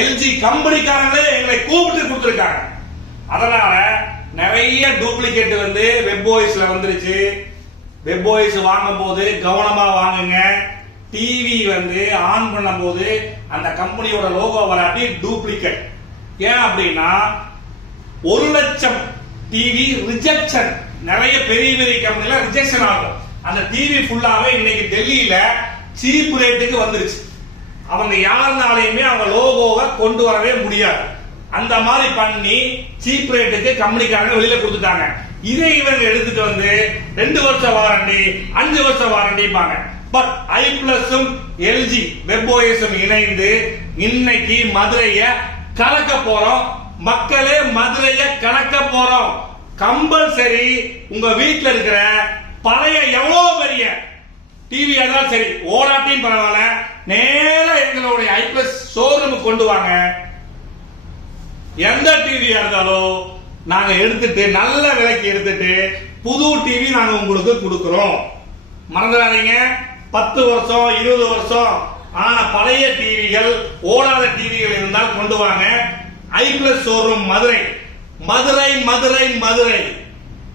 LG கம்பெனிக்காரங்களே எங்களை கூப்பிட்டு கொடுத்துருக்காங்க. அதனால நிறைய டூப்ளிகேட் வந்து வெப் ஓஎஸ்ல வந்துருச்சு. வெப் ஓஎஸ் வாங்கும் போது கவனமா வாங்குங்க. டிவி வந்து ஆன் பண்ணும்போது அந்த கம்பெனியோட லோகோ வராட்டி டூப்ளிகேட் ஏன் அப்படின்னா ஒரு லட்சம் டிவி ரிஜெக்ஷன் நிறைய பெரிய பெரிய கம்பெனில ரிஜெக்ஷன் ஆகும். அந்த டிவி ஃபுல்லாவே இன்னைக்கு டெல்லியில சீப் ரேட்டுக்கு வந்துருச்சு. அவங்க யாருனாலையுமே அவங்க லோகோவை கொண்டு வரவே முடியாது. அந்த மாதிரி பண்ணி சீப் ரேட்டுக்கு கம்பெனிக்காரங்க வெளியில கொடுத்துட்டாங்க. இதை இவங்க எடுத்துட்டு வந்து ரெண்டு வருஷம் வாரண்டி அஞ்சு வருஷம் வாரண்டிப்பாங்க பட் ஐ பிளஸும் எல்ஜி வெப் இணைந்து இன்னைக்கு மதுரைய கலக்க போறோம். மக்களே மதுரைய கலக்க போறோம். கம்பல்சரி உங்க வீட்டில் இருக்கிற பழைய எவ்வளவு பெரிய டிவி இருந்தாலும் சரி ஓடாட்டியும் பரவாயில்ல. நே எங்களுடைய ஐ பிளஸ் ஷோரூமுக்கு கொண்டு வாங்க. எந்த டிவியா இருந்தாலும் நாங்க எடுத்துட்டு நல்ல விலைக்கு எடுத்துட்டு புது டிவி நாங்க உங்களுக்கு கொடுக்கிறோம். மறந்துடாதீங்க. பத்து வருஷம் இருபது வருஷம் ஆன பழைய டிவிகள் ஓடாத டிவிகள் இருந்தால் கொண்டு வாங்க. I plus showroom Madurai. Madurai Madurai Madurai.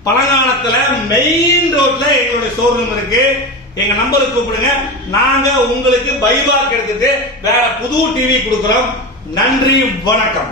பழங்காலத்துல மெயின் ரோட்ல எங்களுடைய ஷோரூம் இருக்கு. எங்க நம்பருக்கு கூப்பிடுங்க. நாங்க உங்களுக்கு பைபாக் எடுத்துட்டு வேற புது டிவி கொடுக்குறோம். நன்றி வணக்கம்.